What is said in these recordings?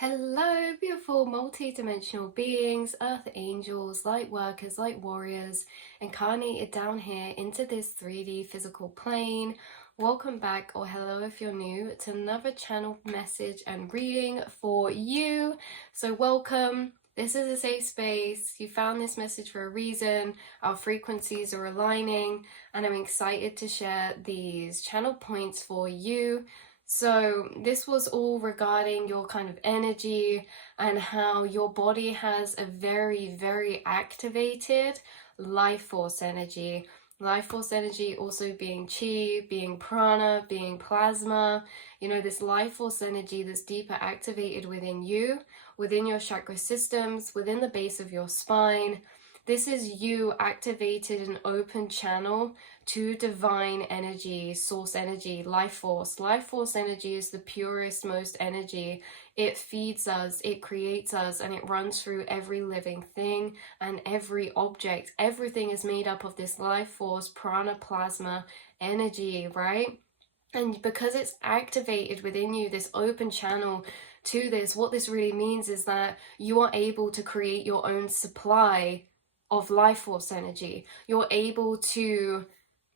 Hello, beautiful multi-dimensional beings, earth angels, light workers, light warriors, incarnated down here into this 3D physical plane. Welcome back, or hello if you're new, to another channel message and reading for you. So welcome. This is a safe space. You found this message for a reason. Our frequencies are aligning, and I'm excited to share these channel points for you. So this was all regarding your kind of energy and how your body has a very, very activated life force energy. Life force energy also being chi, being prana, being plasma. You know, this life force energy that's deeper activated within you, within your chakra systems, within the base of your spine. This is you activated an open channel to divine energy, source energy, life force. Life force energy is the purest, most energy. It feeds us, it creates us, and it runs through every living thing and every object. Everything is made up of this life force, prana, plasma energy, right? And because it's activated within you, this open channel to this, what this really means is that you are able to create your own supply of life force energy. You're able to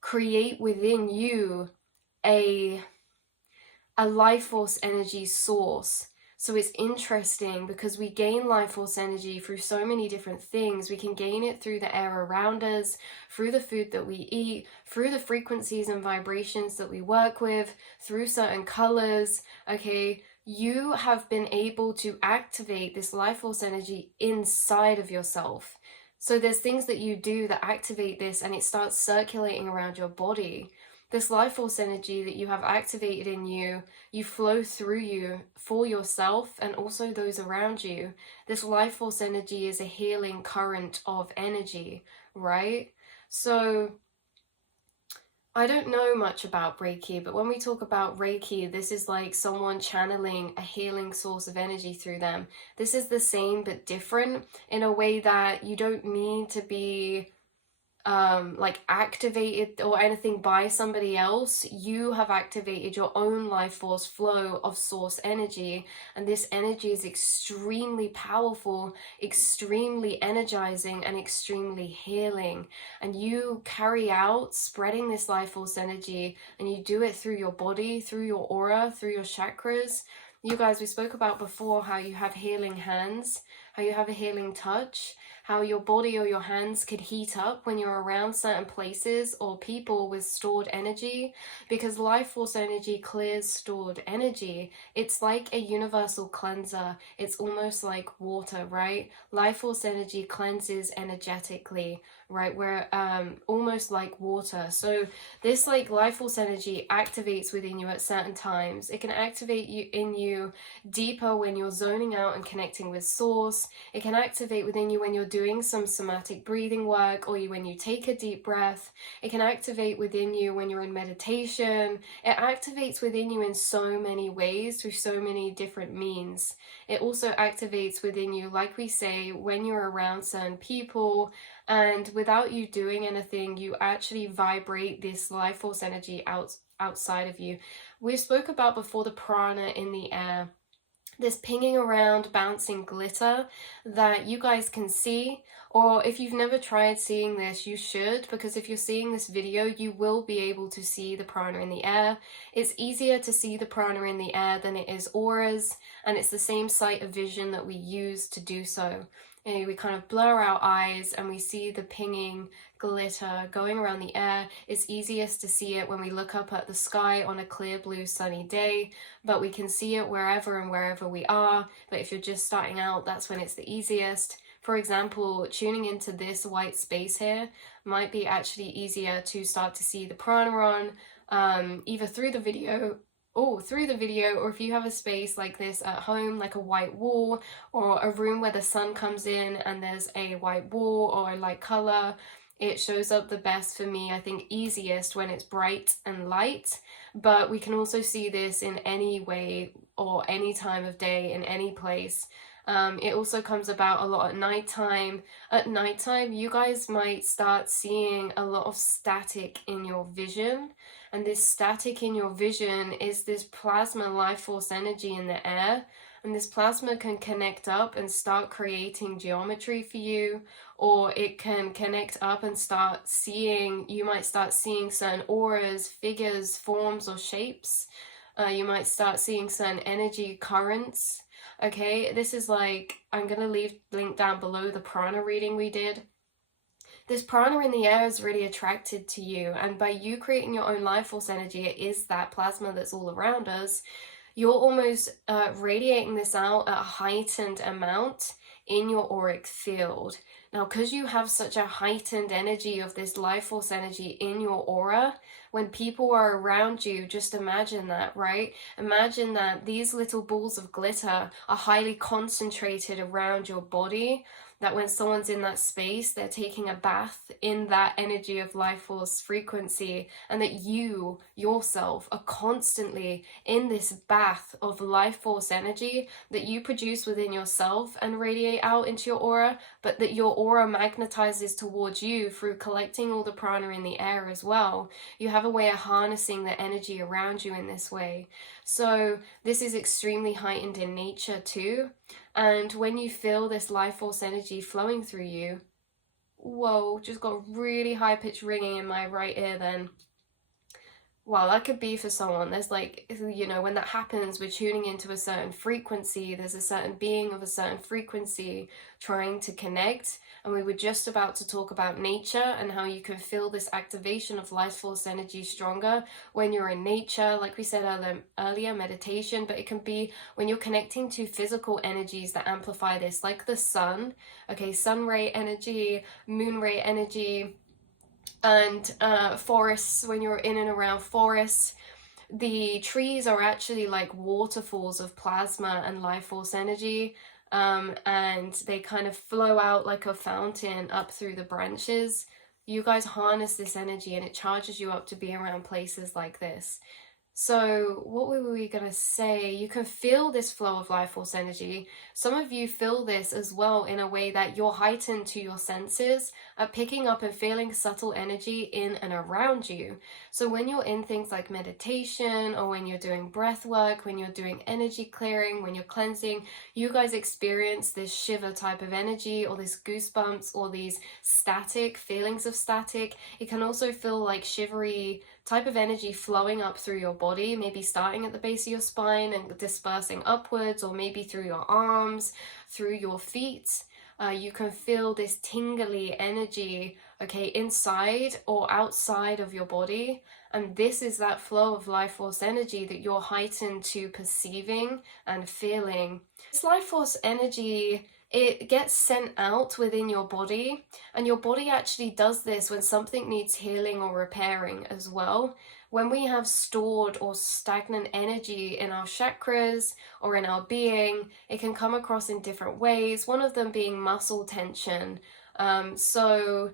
create within you a life force energy source. So it's interesting because we gain life force energy through so many different things. We can gain it through the air around us, through the food that we eat, through the frequencies and vibrations that we work with, through certain colors. Okay, you have been able to activate this life force energy inside of yourself. So there's things that you do that activate this, and it starts circulating around your body. This life force energy that you have activated in you, you flow through you for yourself and also those around you. This life force energy is a healing current of energy, right? So I don't know much about Reiki, but when we talk about Reiki, this is like someone channeling a healing source of energy through them. This is the same but different in a way that you don't need to be like activated or anything by somebody else. You have activated your own life force flow of source energy, and this energy is extremely powerful, extremely energizing, and extremely healing. And you carry out spreading this life force energy, and you do it through your body, through your aura, through your chakras. You guys, we spoke about before how you have healing hands, how you have a healing touch, how your body or your hands could heat up when you're around certain places or people with stored energy, because life force energy clears stored energy. It's like a universal cleanser. It's almost like water, right? Life force energy cleanses energetically, right? We're almost like water. So this like life force energy activates within you at certain times. It can activate you in you deeper when you're zoning out and connecting with source. It can activate within you when you're doing some somatic breathing work, or when you take a deep breath. It can activate within you when you're in meditation. It activates within you in so many ways through so many different means. It also activates within you, like we say, when you're around certain people, and without you doing anything, you actually vibrate this life force energy outside of you. We spoke about before the prana in the air, this pinging around, bouncing glitter that you guys can see. Or if you've never tried seeing this, you should, because if you're seeing this video, you will be able to see the prana in the air. It's easier to see the prana in the air than it is auras, and it's the same sight of vision that we use to do so. And we kind of blur our eyes and we see the pinging glitter going around the air. It's easiest to see it when we look up at the sky on a clear blue sunny day, but we can see it wherever and wherever we are. But if you're just starting out, that's when it's the easiest. For example, tuning into this white space here might be actually easier to start to see the prana on, either through the video, or if you have a space like this at home, like a white wall, or a room where the sun comes in and there's a white wall or a light color. It shows up the best for me, I think easiest when it's bright and light, but we can also see this in any way or any time of day in any place. It also comes about a lot at nighttime. At nighttime, you guys might start seeing a lot of static in your vision. And this static in your vision is this plasma life force energy in the air. and this plasma can connect up and start creating geometry for you, or it can connect up and you might start seeing certain auras, figures, forms, or shapes. You might start seeing certain energy currents. Okay, this is like, I'm going to leave link down below the prana reading we did. This prana in the air is really attracted to you, and by you creating your own life force energy, it is that plasma that's all around us. You're almost radiating this out at a heightened amount in your auric field. Now, because you have such a heightened energy of this life force energy in your aura, when people are around you, just imagine that, right? Imagine that these little balls of glitter are highly concentrated around your body, that when someone's in that space, they're taking a bath in that energy of life force frequency, and that you yourself are constantly in this bath of life force energy that you produce within yourself and radiate out into your aura, but that your aura magnetizes towards you through collecting all the prana in the air as well. You have a way of harnessing the energy around you in this way. So this is extremely heightened in nature too. And when you feel this life force energy flowing through you, whoa, just got really high pitched ringing in my right ear then. Wow, that could be for someone. There's like, you know, when that happens, we're tuning into a certain frequency. There's a certain being of a certain frequency trying to connect. And we were just about to talk about nature and how you can feel this activation of life force energy stronger when you're in nature, like we said earlier, meditation, but it can be when you're connecting to physical energies that amplify this, like the sun, okay, sun ray energy, moon ray energy, and forests. When you're in and around forests, the trees are actually like waterfalls of plasma and life force energy, and they kind of flow out like a fountain up through the branches. You guys harness this energy and it charges you up to be around places like this. So what were we going to say? You can feel this flow of life force energy. Some of you feel this as well in a way that you're heightened to your senses at picking up and feeling subtle energy in and around you. So when you're in things like meditation, or when you're doing breath work, when you're doing energy clearing, when you're cleansing, you guys experience this shiver type of energy, or this goosebumps, or these static feelings of static. It can also feel like shivery type of energy flowing up through your body, maybe starting at the base of your spine and dispersing upwards, or maybe through your arms, through your feet. You can feel this tingly energy, okay, inside or outside of your body. And this is that flow of life force energy that you're heightened to perceiving and feeling. This life force energy, it gets sent out within your body, and your body actually does this when something needs healing or repairing as well. When we have stored or stagnant energy in our chakras or in our being, it can come across in different ways, one of them being muscle tension. So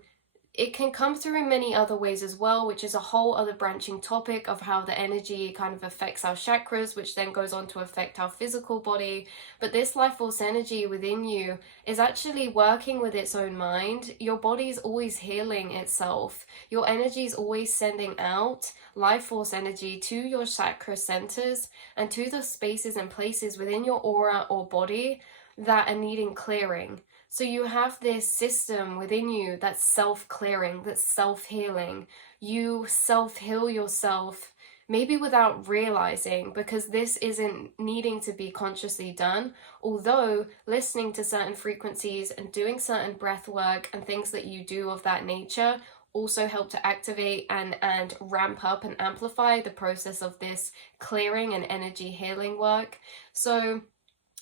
it can come through in many other ways as well, which is a whole other branching topic of how the energy kind of affects our chakras, which then goes on to affect our physical body. But this life force energy within you is actually working with its own mind. Your body is always healing itself. Your energy is always sending out life force energy to your chakra centers and to the spaces and places within your aura or body that are needing clearing. So you have this system within you that's self-clearing, that's self-healing. You self-heal yourself, maybe without realizing, because this isn't needing to be consciously done. Although listening to certain frequencies and doing certain breath work and things that you do of that nature also help to activate and ramp up and amplify the process of this clearing and energy healing work. So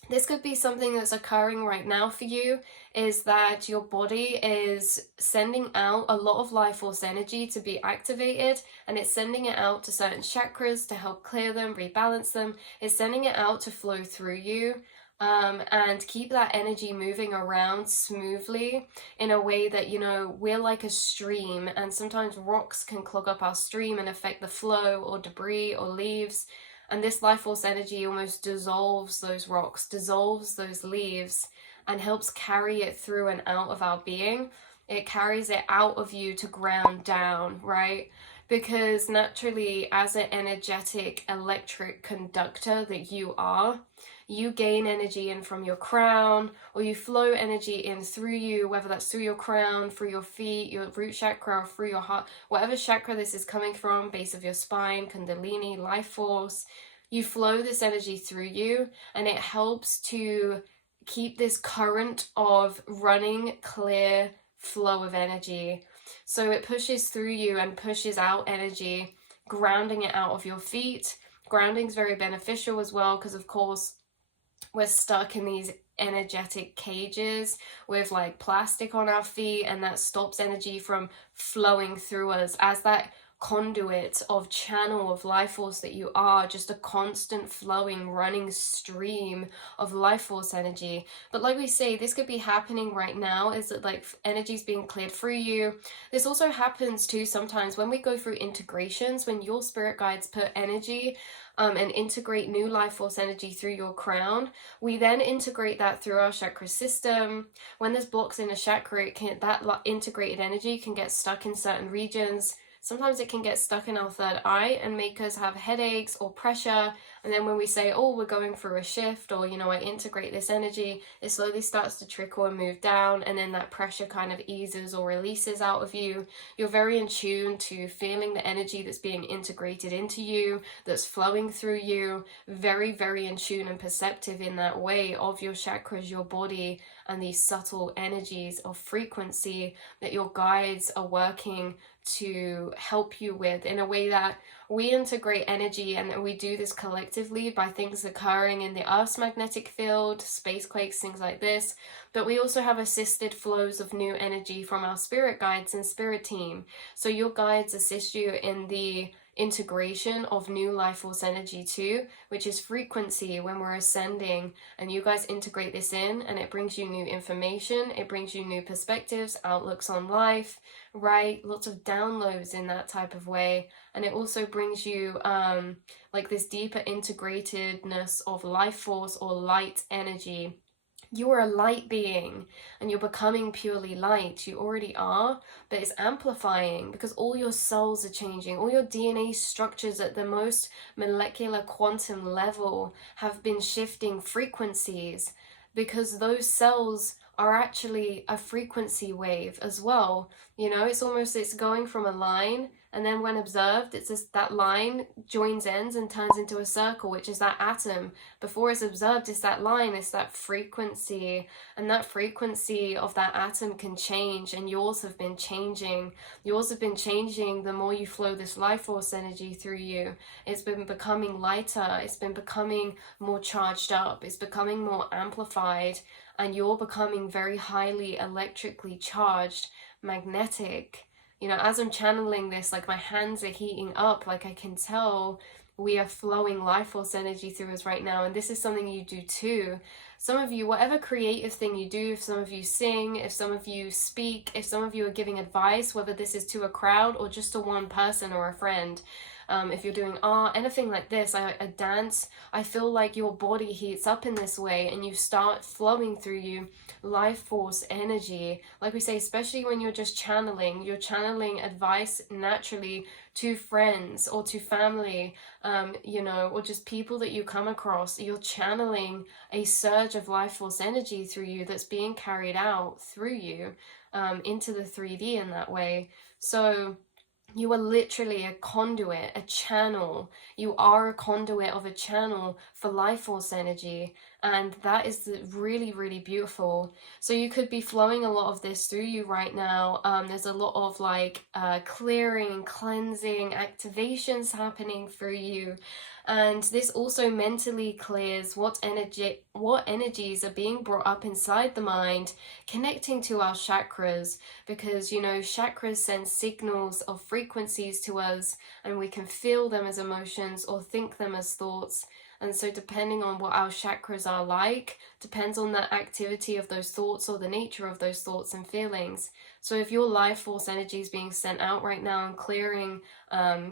this could be something that's occurring right now for you, is that your body is sending out a lot of life force energy to be activated, and it's sending it out to certain chakras to help clear them, rebalance them. It's sending it out to flow through you, and keep that energy moving around smoothly in a way that, you know, we're like a stream, and sometimes rocks can clog up our stream and affect the flow, or debris or leaves. And this life force energy almost dissolves those rocks, dissolves those leaves, and helps carry it through and out of our being. It carries it out of you to ground down, right? Because naturally, as an energetic electric conductor that you are, you gain energy in from your crown, or you flow energy in through you, whether that's through your crown, through your feet, your root chakra, or through your heart, whatever chakra this is coming from, base of your spine, kundalini, life force, you flow this energy through you, and it helps to keep this current of running clear flow of energy. So it pushes through you and pushes out energy, grounding it out of your feet. Grounding is very beneficial as well, because of course we're stuck in these energetic cages with like plastic on our feet, and that stops energy from flowing through us as that conduit of channel of life force that you are, just a constant flowing running stream of life force energy. But like we say, this could be happening right now, is that like energy's being cleared through you. This also happens too sometimes when we go through integrations, when your spirit guides put energy and integrate new life force energy through your crown. We then integrate that through our chakra system. When there's blocks in a chakra, that integrated energy can get stuck in certain regions. Sometimes it can get stuck in our third eye and make us have headaches or pressure. And then when we say, oh, we're going through a shift, or, you know, I integrate this energy, it slowly starts to trickle and move down. And then that pressure kind of eases or releases out of you. You're very in tune to feeling the energy that's being integrated into you, that's flowing through you. Very, very in tune and perceptive in that way of your chakras, your body, and these subtle energies of frequency that your guides are working to help you with, in a way that we integrate energy, and we do this collectively by things occurring in the Earth's magnetic field, space quakes, things like this. But we also have assisted flows of new energy from our spirit guides and spirit team. So your guides assist you in the integration of new life force energy too, which is frequency when we're ascending, and you guys integrate this in, and it brings you new information, it brings you new perspectives, outlooks on life, right? Lots of downloads in that type of way. And it also brings you like this deeper integratedness of life force or light energy. You're a light being, and you're becoming purely light. You already are, but it's amplifying because all your cells are changing. All your DNA structures at the most molecular quantum level have been shifting frequencies, because those cells are actually a frequency wave as well. You know, it's going from a line, and then when observed, it's just that line joins ends and turns into a circle, which is that atom. Before it's observed, it's that line, it's that frequency, and that frequency of that atom can change, and yours have been changing. Yours have been changing the more you flow this life force energy through you. It's been becoming lighter, it's been becoming more charged up, it's becoming more amplified, and you're becoming very highly electrically charged, magnetic. You know, as I'm channeling this, like my hands are heating up, like I can tell we are flowing life force energy through us right now. And this is something you do too. Some of you, whatever creative thing you do, if some of you sing, if some of you speak, if some of you are giving advice, whether this is to a crowd or just to one person or a friend, if you're doing art, anything like this, a dance, I feel like your body heats up in this way, and you start flowing through you life force energy. Like we say, especially when you're just channeling, you're channeling advice naturally to friends or to family, you know, or just people that you come across. You're channeling a surge of life force energy through you that's being carried out through you into the 3D in that way. So you are literally a conduit, a channel. You are a conduit of a channel for life force energy. And that is really, really beautiful. So you could be flowing a lot of this through you right now. There's a lot of like clearing, cleansing, activations happening through you. And this also mentally clears what energies are being brought up inside the mind, connecting to our chakras, because, you know, chakras send signals of frequencies to us, and we can feel them as emotions or think them as thoughts. And so depending on what our chakras are like, depends on the activity of those thoughts or the nature of those thoughts and feelings. So if your life force energy is being sent out right now and clearing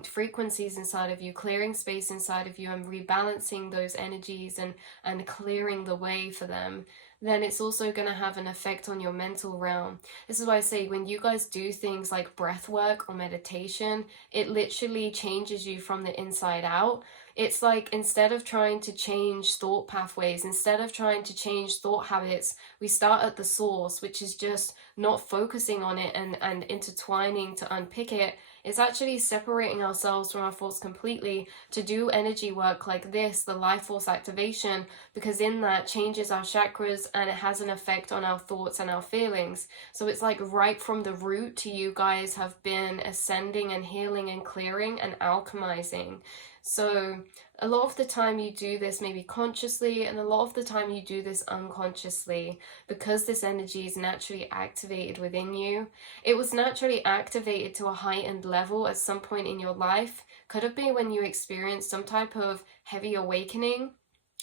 frequencies inside of you, clearing space inside of you, and rebalancing those energies and clearing the way for them, then it's also going to have an effect on your mental realm. This is why I say when you guys do things like breath work or meditation, it literally changes you from the inside out. It's like, instead of trying to change thought pathways, instead of trying to change thought habits, we start at the source, which is just not focusing on it and intertwining to unpick it. It's actually separating ourselves from our thoughts completely to do energy work like this, the life force activation, because in that changes our chakras and it has an effect on our thoughts and our feelings. So it's like right from the root to you guys have been ascending and healing and clearing and alchemizing. So a lot of the time you do this maybe consciously, and a lot of the time you do this unconsciously, because this energy is naturally activated within you. It was naturally activated to a heightened level at some point in your life. Could have been when you experienced some type of heavy awakening.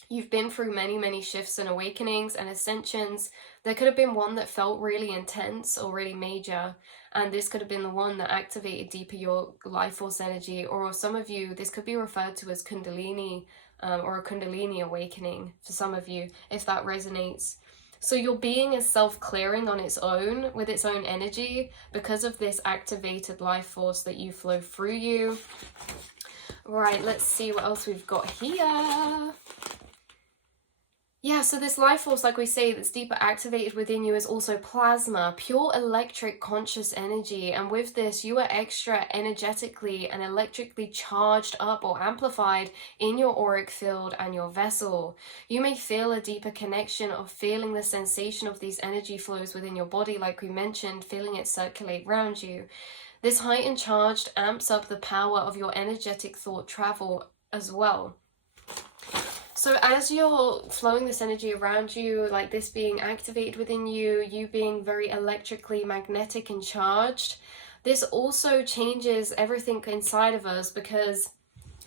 You've been through many, many shifts and awakenings and ascensions. There could have been one that felt really intense or really major, and this could have been the one that activated deeper your life force energy. Or some of you, this could be referred to as Kundalini, or a Kundalini awakening for some of you, if that resonates. So your being is self-clearing on its own, with its own energy, because of this activated life force that you flow through you. Right, let's see what else we've got here. Yeah, so this life force, like we say, that's deeper activated within you is also plasma, pure electric conscious energy. And with this, you are extra energetically and electrically charged up or amplified in your auric field and your vessel. You may feel a deeper connection of feeling the sensation of these energy flows within your body, like we mentioned, feeling it circulate around you. This heightened charge amps up the power of your energetic thought travel as well. So as you're flowing this energy around you, like this being activated within you, you being very electrically magnetic and charged, this also changes everything inside of us, because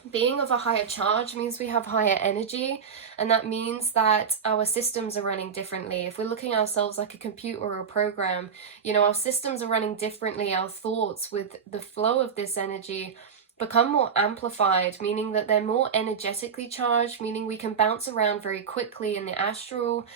being of a higher charge means we have higher energy, and that means that our systems are running differently. If we're looking at ourselves like a computer or a program, you know, our systems are running differently. Our thoughts, with the flow of this energy, become more amplified, meaning that they're more energetically charged, meaning we can bounce around very quickly in the astral,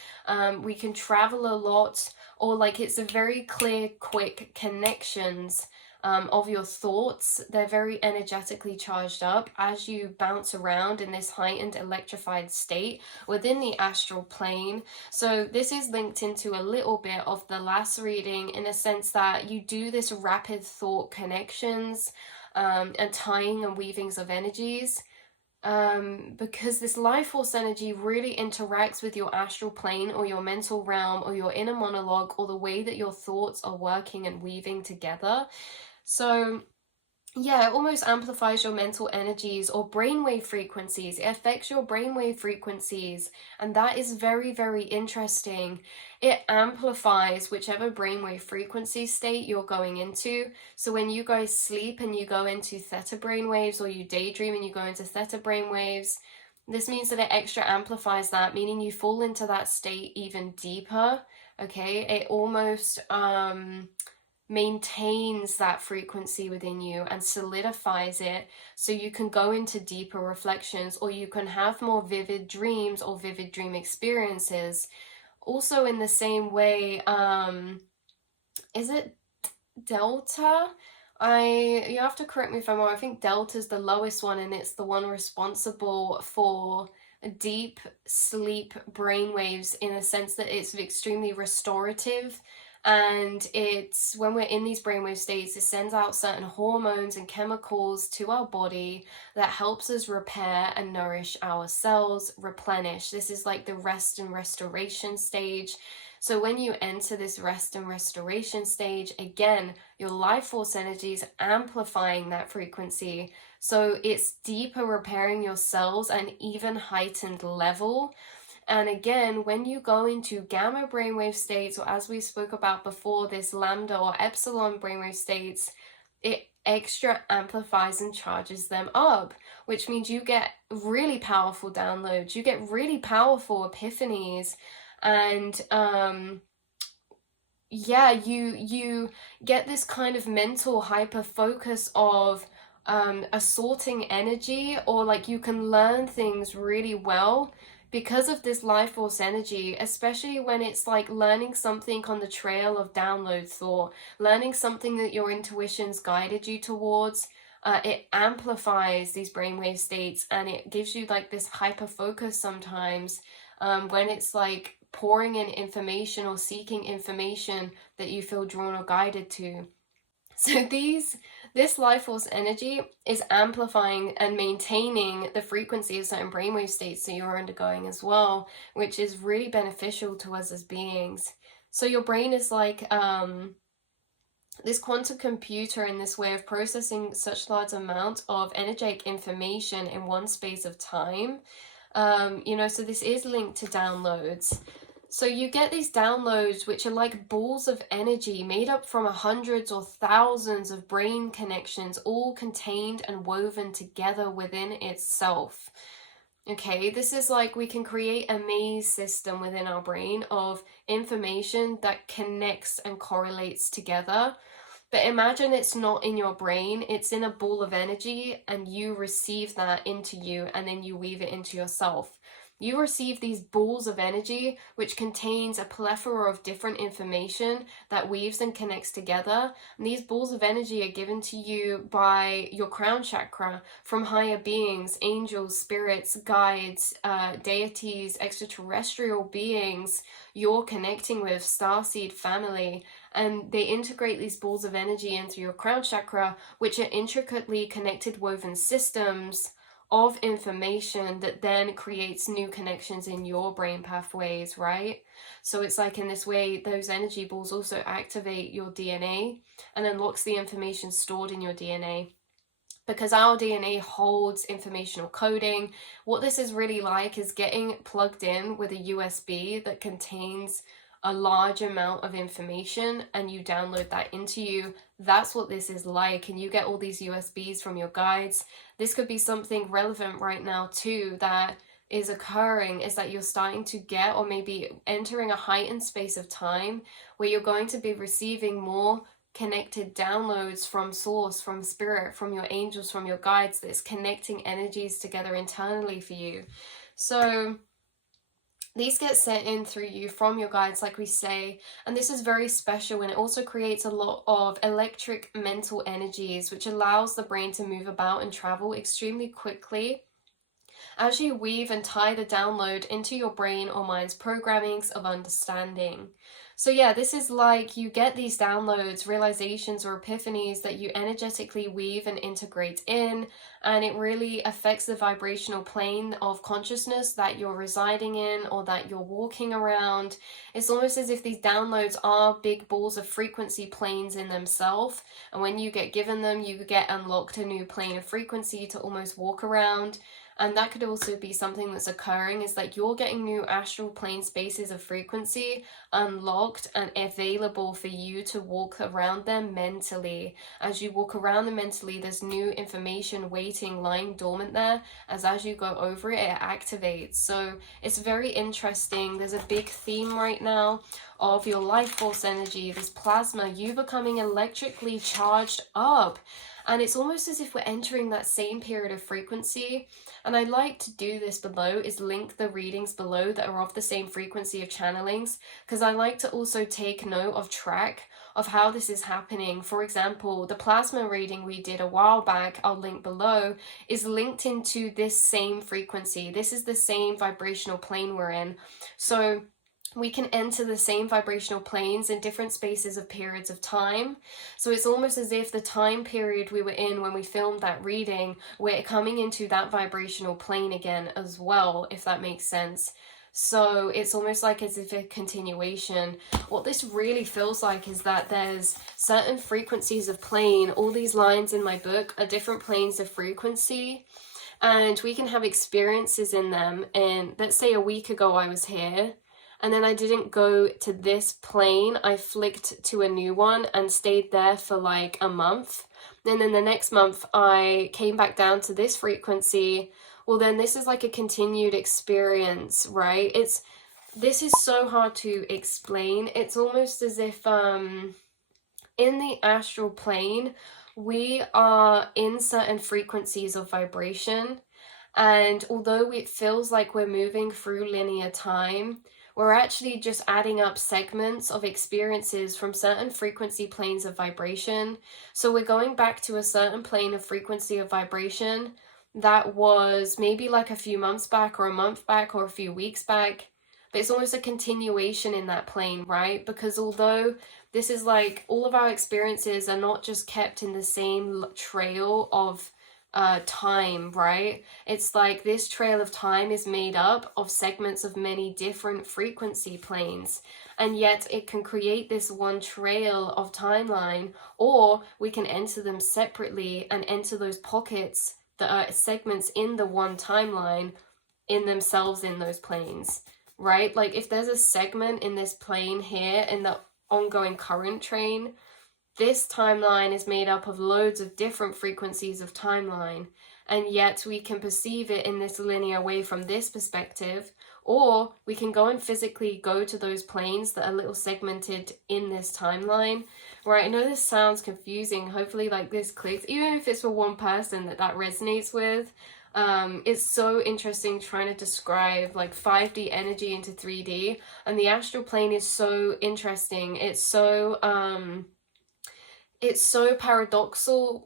we can travel a lot, or like it's a very clear, quick connections of your thoughts. They're very energetically charged up as you bounce around in this heightened electrified state within the astral plane. So this is linked into a little bit of the last reading, in a sense that you do this rapid thought connections and tying and weavings of energies, because this life force energy really interacts with your astral plane or your mental realm or your inner monologue, or the way that your thoughts are working and weaving together. So yeah, it almost amplifies your mental energies or brainwave frequencies. It affects your brainwave frequencies, and that is very, very interesting. It amplifies whichever brainwave frequency state you're going into. So when you guys sleep and you go into theta brainwaves, or you daydream and you go into theta brainwaves, this means that it extra amplifies that, meaning you fall into that state even deeper. Okay, it almost maintains that frequency within you and solidifies it, so you can go into deeper reflections, or you can have more vivid dreams or vivid dream experiences. Also in the same way, is it delta? You have to correct me if I'm wrong. I think delta is the lowest one, and it's the one responsible for deep sleep brainwaves, in a sense that it's extremely restorative. And it's when we're in these brainwave states, it sends out certain hormones and chemicals to our body that helps us repair and nourish our cells, replenish. This is like the rest and restoration stage. So when you enter this rest and restoration stage, again, your life force energy is amplifying that frequency. So it's deeper repairing your cells at an even heightened level. And again, when you go into gamma brainwave states, or as we spoke about before, this lambda or epsilon brainwave states, it extra amplifies and charges them up, which means you get really powerful downloads, you get really powerful epiphanies, and yeah, you get this kind of mental hyper focus of assorting energy, or like you can learn things really well because of this life force energy, especially when it's like learning something on the trail of download thought, learning something that your intuition's guided you towards. it amplifies these brainwave states, and it gives you like this hyper focus sometimes when it's like pouring in information or seeking information that you feel drawn or guided to. So this life force energy is amplifying and maintaining the frequency of certain brainwave states that you're undergoing as well, which is really beneficial to us as beings. So your brain is like this quantum computer in this way of processing such large amounts of energetic information in one space of time. So this is linked to downloads. So you get these downloads, which are like balls of energy made up from hundreds or thousands of brain connections, all contained and woven together within itself. Okay, this is like we can create a maze system within our brain of information that connects and correlates together. But imagine it's not in your brain, it's in a ball of energy, and you receive that into you, and then you weave it into yourself. You receive these balls of energy, which contains a plethora of different information that weaves and connects together. And these balls of energy are given to you by your crown chakra from higher beings, angels, spirits, guides, deities, extraterrestrial beings you're connecting with, starseed family. And they integrate these balls of energy into your crown chakra, which are intricately connected woven systems of information that then creates new connections in your brain pathways, right? So it's like in this way, those energy balls also activate your DNA and unlocks the information stored in your DNA. Because our DNA holds informational coding. What this is really like is getting plugged in with a USB that contains a large amount of information, and you download that into you. That's what this is like, and you get all these USBs from your guides. This could be something relevant right now too that is occurring, is that you're starting to get, or maybe entering a heightened space of time where you're going to be receiving more connected downloads from source, from spirit, from your angels, from your guides, that's connecting energies together internally for you. So these get sent in through you from your guides, like we say, and this is very special, and it also creates a lot of electric mental energies, which allows the brain to move about and travel extremely quickly as you weave and tie the download into your brain or mind's programmings of understanding. So yeah, this is like you get these downloads, realizations, or epiphanies that you energetically weave and integrate in, and it really affects the vibrational plane of consciousness that you're residing in or that you're walking around. It's almost as if these downloads are big balls of frequency planes in themselves, and when you get given them, you get unlocked a new plane of frequency to almost walk around. And that could also be something that's occurring, is like you're getting new astral plane spaces of frequency unlocked and available for you to walk around them mentally. As you walk around them mentally, there's new information waiting, lying dormant there. As you go over it, it activates. So it's very interesting. There's a big theme right now of your life force energy, this plasma, you becoming electrically charged up. And it's almost as if we're entering that same period of frequency. And I like to do this below, is link the readings below that are of the same frequency of channelings, because I like to also take note of track of how this is happening. For example, the plasma reading we did a while back, I'll link below, is linked into this same frequency. This is the same vibrational plane we're in. So we can enter the same vibrational planes in different spaces of periods of time. So it's almost as if the time period we were in when we filmed that reading, we're coming into that vibrational plane again as well, if that makes sense. So it's almost like as if a continuation. What this really feels like is that there's certain frequencies of plane. All these lines in my book are different planes of frequency, and we can have experiences in them. And let's say a week ago I was here, and then I didn't go to this plane. I flicked to a new one and stayed there for like a month. And then the next month I came back down to this frequency. Well, then this is like a continued experience, right? This is so hard to explain. It's almost as if in the astral plane, we are in certain frequencies of vibration. And although it feels like we're moving through linear time, we're actually just adding up segments of experiences from certain frequency planes of vibration. So we're going back to a certain plane of frequency of vibration that was maybe like a few months back or a month back or a few weeks back. But it's almost a continuation in that plane, right? Because although this is like all of our experiences are not just kept in the same trail of time, right? It's like this trail of time is made up of segments of many different frequency planes, and yet it can create this one trail of timeline, or we can enter them separately and enter those pockets that are segments in the one timeline in themselves in those planes, right? Like if there's a segment in this plane here in the ongoing current train, this timeline is made up of loads of different frequencies of timeline, and yet we can perceive it in this linear way from this perspective, or we can go and physically go to those planes that are little segmented in this timeline, right? I know this sounds confusing. Hopefully like this clicks, even if it's for one person that resonates with. It's so interesting trying to describe like 5D energy into 3D, and the astral plane is so interesting. It's so paradoxical.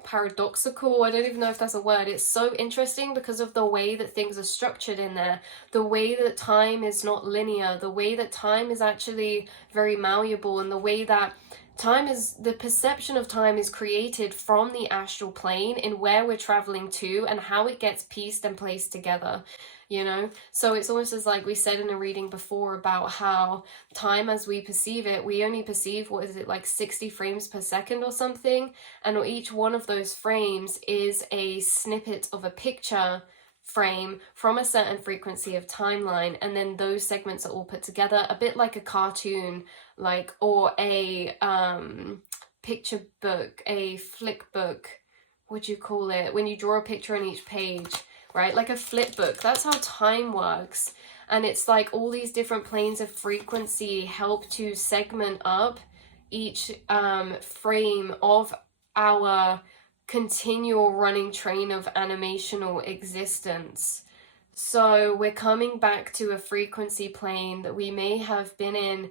I don't even know if that's a word. It's so interesting because of the way that things are structured in there, the way that time is not linear, the way that time is actually very malleable, and the way that the perception of time is created from the astral plane in where we're traveling to and how it gets pieced and placed together, you know? So it's almost as like we said in a reading before about how time as we perceive it, we only perceive, what is it, like 60 frames per second or something, and each one of those frames is a snippet of a picture frame from a certain frequency of timeline, and then those segments are all put together a bit like a cartoon, like, or a picture book, a flick book, what do you call it, when you draw a picture on each page, right? Like a flip book. That's how time works. And it's like all these different planes of frequency help to segment up each frame of our continual running train of animational existence. So we're coming back to a frequency plane that we may have been in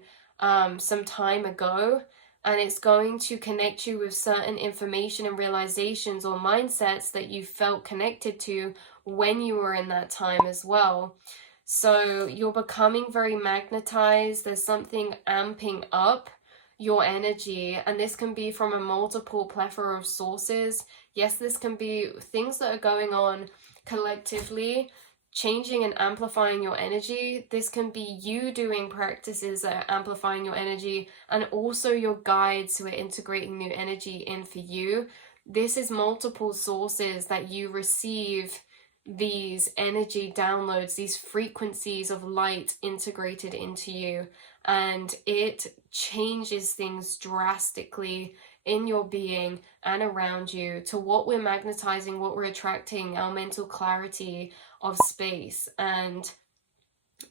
some time ago, and it's going to connect you with certain information and realizations or mindsets that you felt connected to when you were in that time as well. So you're becoming very magnetized. There's something amping up your energy, and this can be from a multiple plethora of sources. Yes, this can be things that are going on collectively, changing and amplifying your energy. This can be you doing practices that are amplifying your energy, and also your guides who are integrating new energy in for you. This is multiple sources that you receive these energy downloads, these frequencies of light integrated into you, and it changes things drastically in your being and around you to what we're magnetizing, what we're attracting, our mental clarity of space. And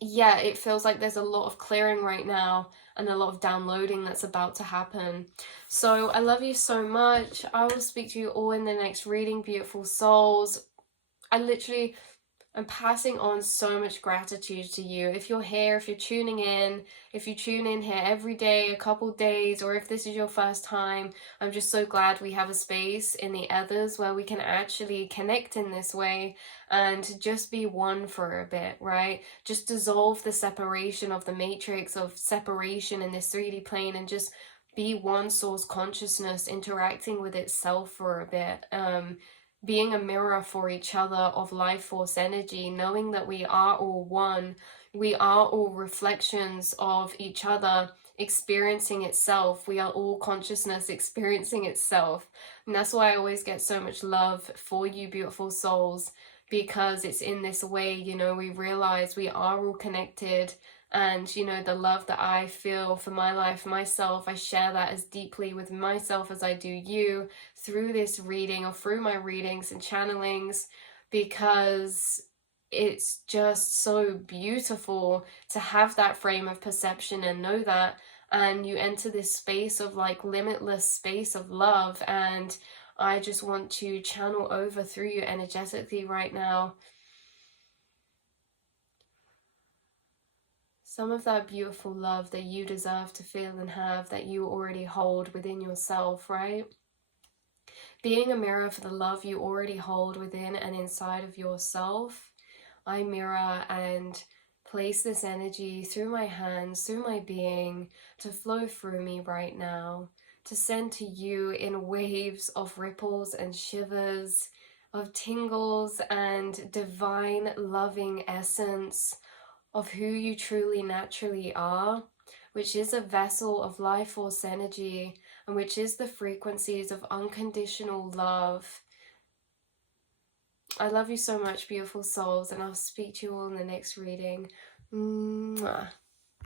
yeah, it feels like there's a lot of clearing right now and a lot of downloading that's about to happen. So I love you so much. I will speak to you all in the next reading, beautiful souls. I'm passing on so much gratitude to you. If you're here, if you're tuning in, if you tune in here every day, a couple days, or if this is your first time, I'm just so glad we have a space in the others where we can actually connect in this way and just be one for a bit, right? Just dissolve the separation of the matrix of separation in this 3D plane and just be one source consciousness interacting with itself for a bit. Being a mirror for each other of life force energy, knowing that we are all one, we are all reflections of each other experiencing itself. We are all consciousness experiencing itself. And that's why I always get so much love for you, beautiful souls, because it's in this way, you know, we realize we are all connected. And, you know, the love that I feel for my life, myself, I share that as deeply with myself as I do you through this reading or through my readings and channelings, because it's just so beautiful to have that frame of perception and know that. And you enter this space of like limitless space of love. And I just want to channel over through you energetically right now. some of that beautiful love that you deserve to feel and have, that you already hold within yourself, right? Being a mirror for the love you already hold within and inside of yourself, I mirror and place this energy through my hands, through my being, to flow through me right now, to send to you in waves of ripples and shivers, of tingles and divine loving essence of who you truly naturally are, which is a vessel of life force energy, and which is the frequencies of unconditional love. I love you so much, beautiful souls, and I'll speak to you all in the next reading. Mwah.